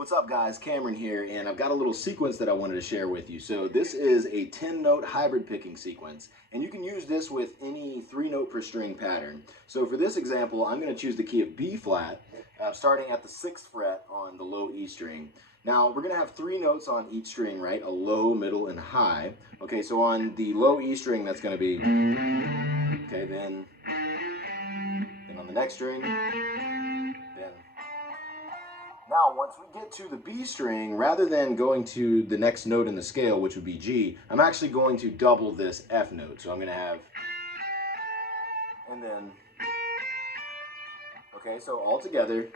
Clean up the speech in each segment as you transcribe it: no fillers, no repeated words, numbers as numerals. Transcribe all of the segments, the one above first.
What's up guys, Cameron here, and I've got a little sequence that I wanted to share with you. So this is a 10-note hybrid picking sequence, and you can use this with any 3-note per string pattern. So for this example, I'm going to choose the key of B flat, starting at the 6th fret on the low E string. Now we're going to have 3 notes on each string, right? A low, middle, and high. Okay, so on the low E string, that's going to be, okay, then on the next string, then. Now, once we get to the B string, rather than going to the next note in the scale, which would be G, I'm actually going to double this F note. So I'm going to have, and then, okay, so all together.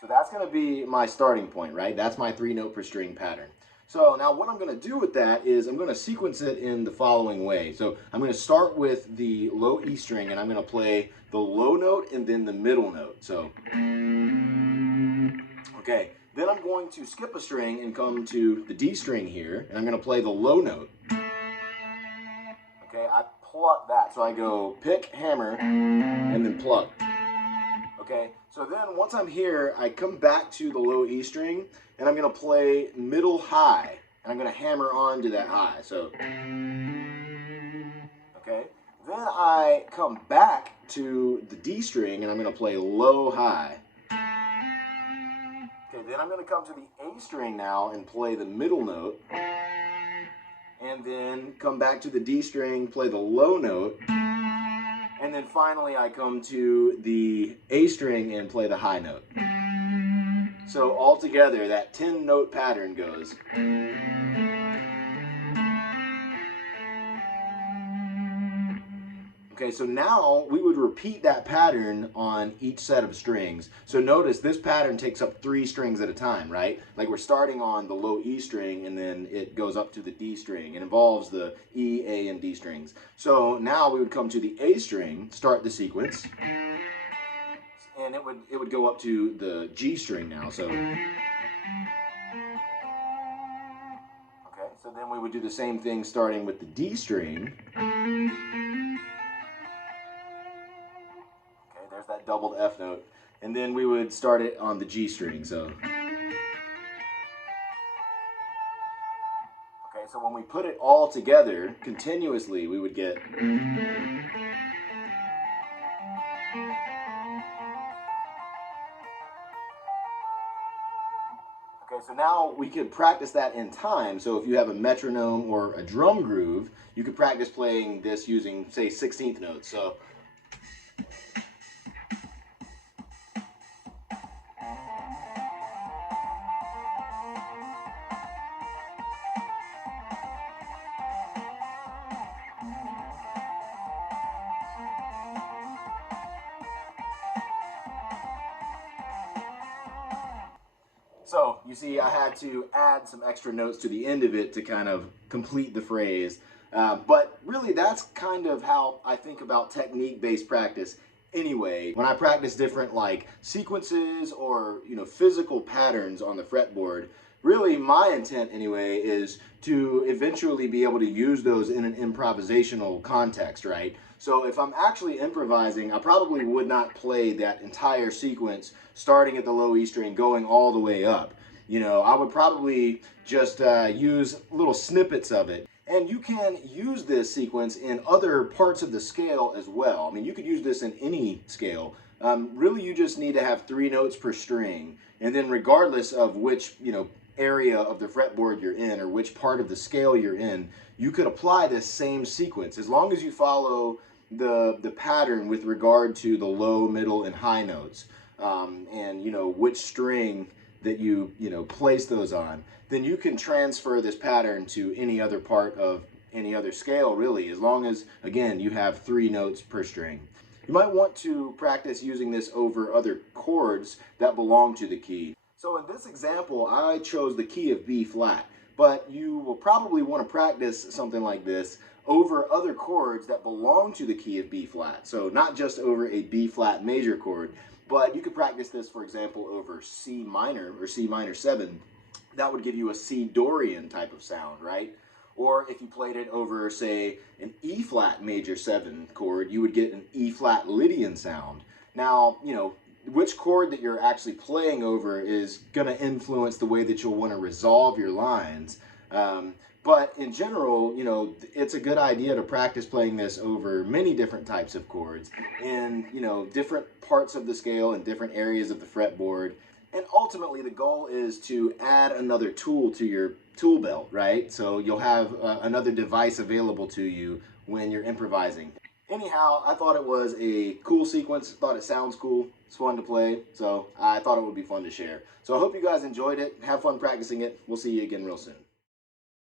So that's going to be my starting point, right? That's my 3-note per string pattern. So now what I'm going to do with that is I'm going to sequence it in the following way. So I'm going to start with the low E string, and I'm going to play the low note and then the middle note. So, okay, then I'm going to skip a string and come to the D string here, and I'm going to play the low note. Okay, I pluck that. So I go pick, hammer, and then pluck. Okay, so then once I'm here, I come back to the low E string, and I'm going to play middle high, and I'm going to hammer on to that high. So, okay, then I come back to the D string, and I'm going to play low high. Okay, then I'm going to come to the A string now and play the middle note, and then come back to the D string, play the low note. And then finally I come to the A string and play the high note. So all together that 10-note pattern goes. Okay, so now we would repeat that pattern on each set of strings. So notice this pattern takes up 3 strings at a time, right? Like we're starting on the low E string and then it goes up to the D string. It involves the E, A, and D strings. So now we would come to the A string, start the sequence, and it would go up to the G string now. So, okay, so then we would do the same thing starting with the D string. There's that doubled F note, and then we would start it on the G string. So, okay, so when we put it all together continuously, we would get. Okay, so now we could practice that in time. So if you have a metronome or a drum groove, you could practice playing this using, say, 16th notes. So. So, you see, I had to add some extra notes to the end of it to kind of complete the phrase. But really, that's kind of how I think about technique-based practice anyway. When I practice different, like, sequences or, physical patterns on the fretboard, really my intent anyway is to eventually be able to use those in an improvisational context, right? So if I'm actually improvising, I probably would not play that entire sequence starting at the low E string going all the way up. I would probably just use little snippets of it. And you can use this sequence in other parts of the scale as well. I mean, you could use this in any scale. Really, you just need to have 3 notes per string. And then regardless of which, area of the fretboard you're in or which part of the scale you're in, you could apply this same sequence as long as you follow the pattern with regard to the low, middle, and high notes, and which string that you place those on. Then you can transfer this pattern to any other part of any other scale, really, as long as, again, you have 3 notes per string. You might want to practice using this over other chords that belong to the key. So in this example, I chose the key of B flat, but you will probably want to practice something like this over other chords that belong to the key of B flat. So not just over a B flat major chord, but you could practice this, for example, over C minor or C minor 7. That would give you a C Dorian type of sound, right? Or if you played it over, say, an E flat major 7 chord, you would get an E flat Lydian sound. Now, which chord that you're actually playing over is going to influence the way that you'll want to resolve your lines. But in general, you know, it's a good idea to practice playing this over many different types of chords in, you know, different parts of the scale and different areas of the fretboard. And ultimately, the goal is to add another tool to your tool belt, right? So you'll have another device available to you when you're improvising. Anyhow, I thought it was a cool sequence, thought it sounds cool, it's fun to play, so I thought it would be fun to share. So I hope you guys enjoyed it, have fun practicing it. We'll see you again real soon.